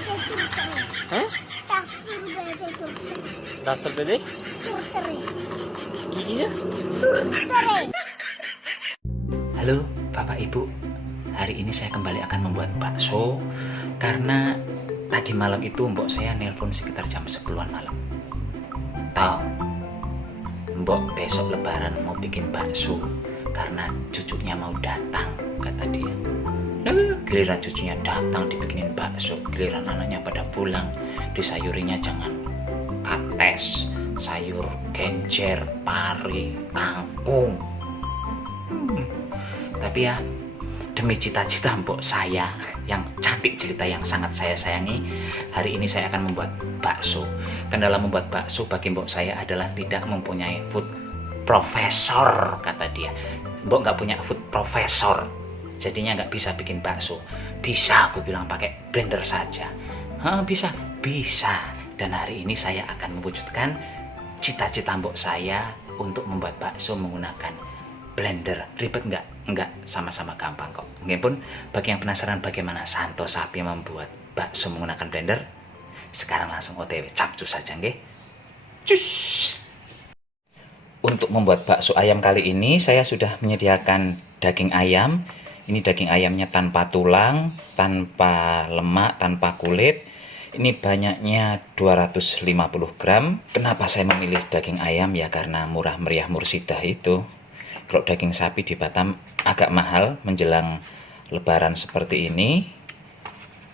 Hah? Daster bede? Giginya? Halo Bapak Ibu, hari ini saya kembali akan membuat bakso karena tadi malam itu mbok saya nelpon sekitar jam 10-an malam. Tahu, mbok besok lebaran mau bikin bakso karena cucunya mau datang, kata dia. Giliran cucunya datang dibikinin bakso, giliran anaknya pada pulang disayurinya jangan kates, sayur genjer, pari, kangkung. Tapi ya, demi cita-cita mbok saya yang cantik jelita yang sangat saya sayangi, hari ini saya akan membuat bakso. Kendala membuat bakso bagi mbok saya adalah tidak mempunyai food professor, kata dia. Mbok nggak punya food professor, jadinya nggak bisa bikin bakso. Bisa, aku bilang, pakai blender saja. Bisa. Dan hari ini saya akan mewujudkan cita-cita mbok saya untuk membuat bakso menggunakan blender. Ribet nggak? Enggak, sama-sama gampang kok. Nggih pun, bagi yang penasaran bagaimana Santo Sapi membuat bakso menggunakan blender, sekarang langsung OTW capcus saja nggih. Cus. Untuk membuat bakso ayam kali ini saya sudah menyediakan daging ayam. Ini daging ayamnya tanpa tulang, tanpa lemak, tanpa kulit. Ini banyaknya 250 gram. Kenapa saya memilih daging ayam? Ya karena murah meriah mursidah itu. Kalau daging sapi di Batam agak mahal menjelang lebaran seperti ini.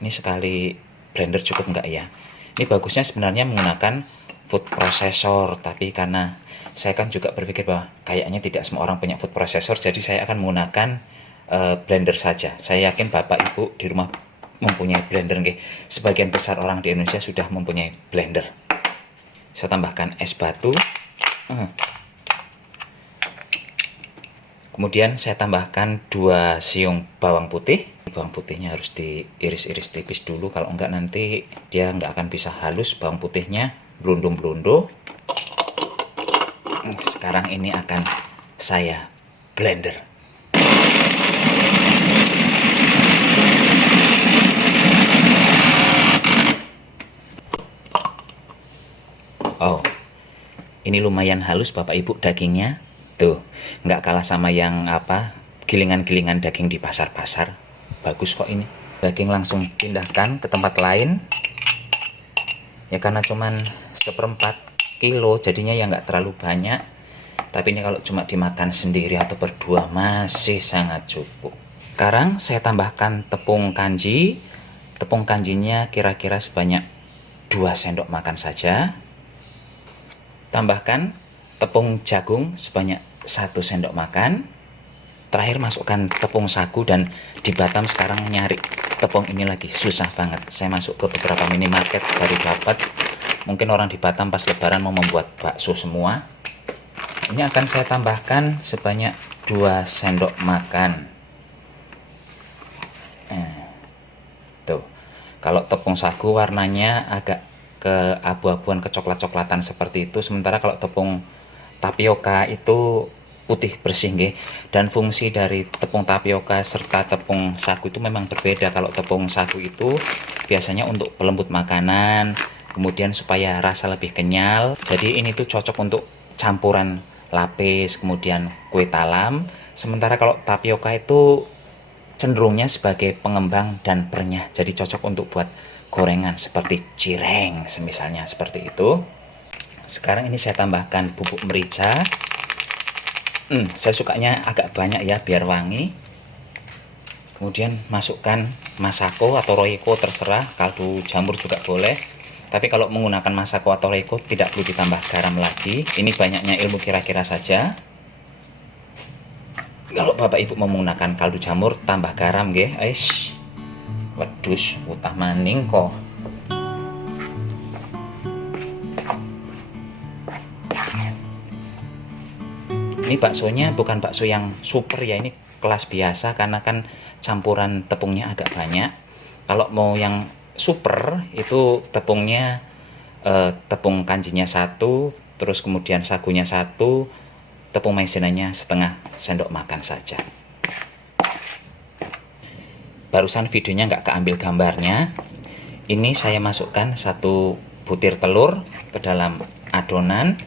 Ini sekali blender cukup enggak ya? Ini bagusnya sebenarnya menggunakan food processor, tapi karena saya kan juga berpikir bahwa kayaknya tidak semua orang punya food processor, jadi saya akan menggunakan blender saja. Saya yakin Bapak Ibu di rumah mempunyai blender nggih. Sebagian besar orang di Indonesia sudah mempunyai blender. Saya tambahkan es batu. Kemudian saya tambahkan 2 siung bawang putih. Bawang putihnya harus diiris-iris tipis dulu, kalau enggak nanti dia enggak akan bisa halus bawang putihnya, blundung-blundung. Sekarang ini akan saya blender. Oh, ini lumayan halus Bapak Ibu dagingnya. Tuh, nggak kalah sama yang gilingan-gilingan daging di pasar-pasar. Bagus kok ini. Daging langsung pindahkan ke tempat lain. Ya karena cuman 1/4 kilo, jadinya ya nggak terlalu banyak. Tapi ini kalau cuma dimakan sendiri atau berdua masih sangat cukup. Sekarang saya tambahkan tepung kanji. Tepung kanjinya kira-kira sebanyak 2 sendok makan saja. Tambahkan tepung jagung sebanyak 1 sendok makan. Terakhir masukkan tepung sagu, dan di Batam sekarang nyari tepung ini lagi susah banget. Saya masuk ke beberapa minimarket baru dapat. Mungkin orang di Batam pas lebaran mau membuat bakso semua. Ini akan saya tambahkan sebanyak 2 sendok makan. Tuh. Kalau tepung sagu warnanya agak ke abu-abuan, ke coklat-coklatan seperti itu, sementara kalau tepung tapioka itu putih bersih nggih. Dan fungsi dari tepung tapioka serta tepung sagu itu memang berbeda. Kalau tepung sagu itu biasanya untuk pelembut makanan, kemudian supaya rasa lebih kenyal. Jadi ini tuh cocok untuk campuran lapis, kemudian kue talam. Sementara kalau tapioka itu cenderungnya sebagai pengembang dan perenyah, jadi cocok untuk buat gorengan seperti cireng semisalnya seperti itu. Sekarang ini saya tambahkan bubuk merica. Saya sukanya agak banyak ya biar wangi. Kemudian masukkan masako atau royco, terserah, kaldu jamur juga boleh. Tapi kalau menggunakan masako atau royco tidak perlu ditambah garam lagi. Ini banyaknya ilmu kira-kira saja. Kalau Bapak Ibu mau menggunakan kaldu jamur tambah garam nggih. Wedus utah maning kok. Ini baksonya bukan bakso yang super ya, ini kelas biasa karena kan campuran tepungnya agak banyak. Kalau mau yang super itu tepungnya tepung kanjinya 1, terus kemudian sagunya 1, tepung maizenanya setengah sendok makan saja. Barusan videonya nggak keambil gambarnya. Ini saya masukkan 1 butir telur ke dalam adonan.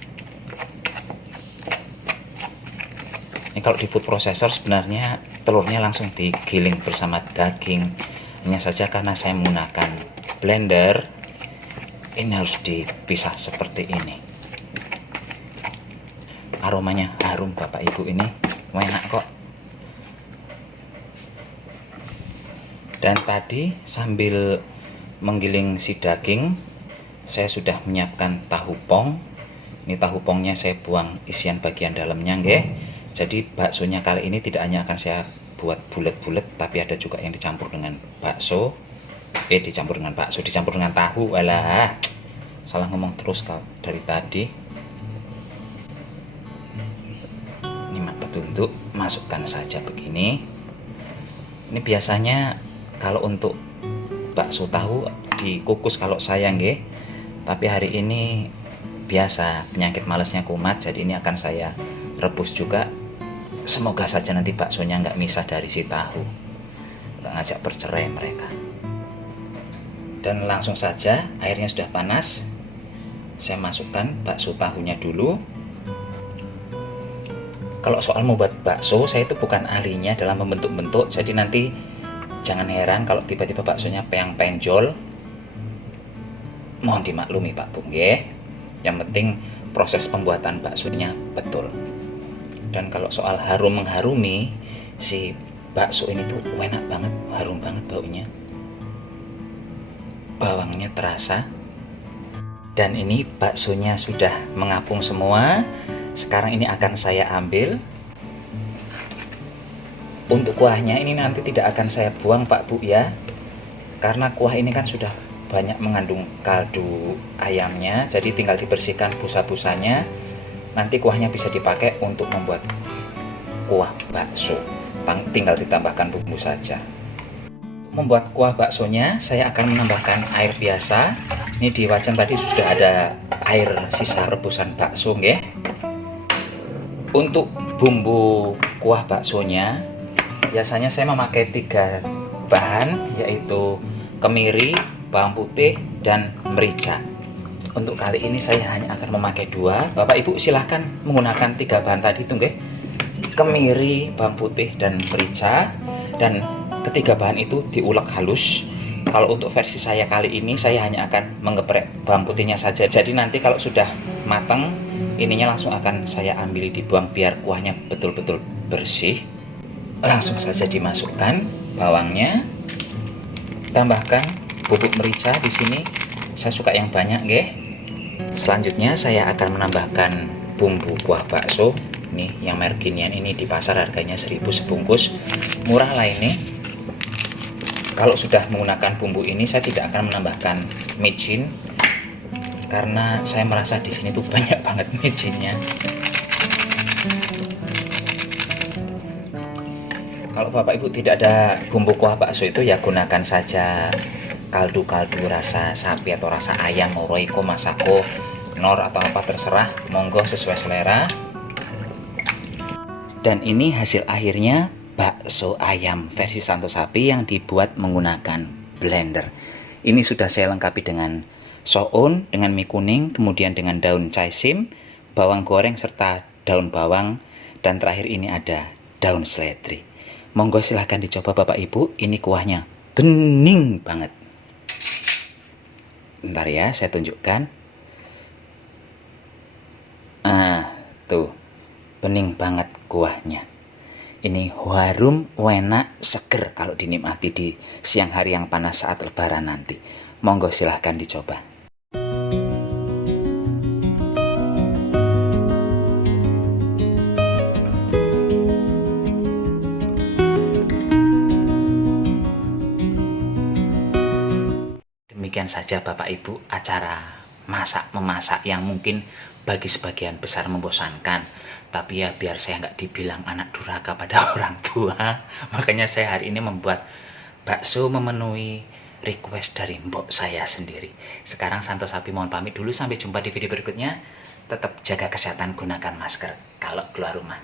Ini kalau di food processor sebenarnya telurnya langsung digiling bersama daging. Hanya saja karena saya menggunakan blender, ini harus dipisah seperti ini. Aromanya harum Bapak Ibu, ini enak kok. Dan tadi sambil menggiling si daging, saya sudah menyiapkan tahu pong. Ini tahu pongnya saya buang isian bagian dalamnya nggih. Jadi baksonya kali ini tidak hanya akan saya buat bulat-bulat, tapi ada juga yang dicampur dengan bakso. Dicampur dengan bakso, dicampur dengan tahu. Walah, salah ngomong terus kalau dari tadi. Ini petunjuk, masukkan saja begini. Ini biasanya kalau untuk bakso tahu dikukus kalau saya nggih. Tapi hari ini biasa penyakit malesnya kumat, jadi ini akan saya rebus juga. Semoga saja nanti baksonya nggak misah dari si tahu, nggak ngajak bercerai mereka. Dan langsung saja, airnya sudah panas, saya masukkan bakso tahunya dulu. Kalau soal membuat bakso, saya itu bukan ahlinya dalam membentuk-bentuk, jadi nanti jangan heran kalau tiba-tiba baksonya penjol. Mohon dimaklumi Pak Bu nggih. Yang penting proses pembuatan baksonya betul. Dan kalau soal harum mengharumi, si bakso ini tuh enak banget, harum banget baunya. Bawangnya terasa. Dan ini baksonya sudah mengapung semua. Sekarang ini akan saya ambil. Untuk kuahnya ini nanti tidak akan saya buang Pak Bu ya. Karena kuah ini kan sudah banyak mengandung kaldu ayamnya, jadi tinggal dibersihkan busa-busanya. Nanti kuahnya bisa dipakai untuk membuat kuah bakso, tinggal ditambahkan bumbu saja. Membuat kuah baksonya saya akan menambahkan air biasa. Ini di wajan tadi sudah ada air sisa rebusan bakso nggih. Untuk bumbu kuah baksonya biasanya saya memakai 3 bahan, yaitu kemiri, bawang putih, dan merica. Untuk kali ini saya hanya akan memakai 2. Bapak Ibu silahkan menggunakan 3 bahan tadi itu nggih. Kemiri, bawang putih, dan merica. Dan ketiga bahan itu diulek halus. Kalau untuk versi saya kali ini, saya hanya akan menggeprek bawang putihnya saja. Jadi nanti kalau sudah matang, ininya langsung akan saya ambil dibuang biar kuahnya betul-betul bersih. Langsung saja dimasukkan bawangnya. Tambahkan bubuk merica di sini. Saya suka yang banyak nggih. Selanjutnya saya akan menambahkan bumbu kuah bakso. Nih yang merek ginian ini di pasar harganya 1.000 sebungkus. Murah lah ini. Kalau sudah menggunakan bumbu ini saya tidak akan menambahkan micin karena saya merasa di sini tuh banyak banget micinnya. Kalau Bapak Ibu tidak ada bumbu kuah bakso itu ya gunakan saja kaldu-kaldu rasa sapi atau rasa ayam, Royco, Masako, Nor atau apa terserah, monggo sesuai selera. Dan ini hasil akhirnya bakso ayam versi Santo Sapi yang dibuat menggunakan blender. Ini sudah saya lengkapi dengan soun, dengan mie kuning, kemudian dengan daun caisim, bawang goreng serta daun bawang, dan terakhir ini ada daun seledri. Monggo silahkan dicoba Bapak Ibu, ini kuahnya bening banget. Bentar ya, saya tunjukkan. Tuh, bening banget kuahnya. Ini harum, enak, seger kalau dinikmati di siang hari yang panas saat lebaran nanti. Monggo silahkan dicoba. Demikian saja Bapak Ibu acara masak-memasak yang mungkin bagi sebagian besar membosankan. Tapi ya biar saya nggak dibilang anak durhaka pada orang tua, makanya saya hari ini membuat bakso memenuhi request dari mbok saya sendiri. Sekarang Santo Sapi mohon pamit dulu, sampai jumpa di video berikutnya. Tetap jaga kesehatan, gunakan masker kalau keluar rumah.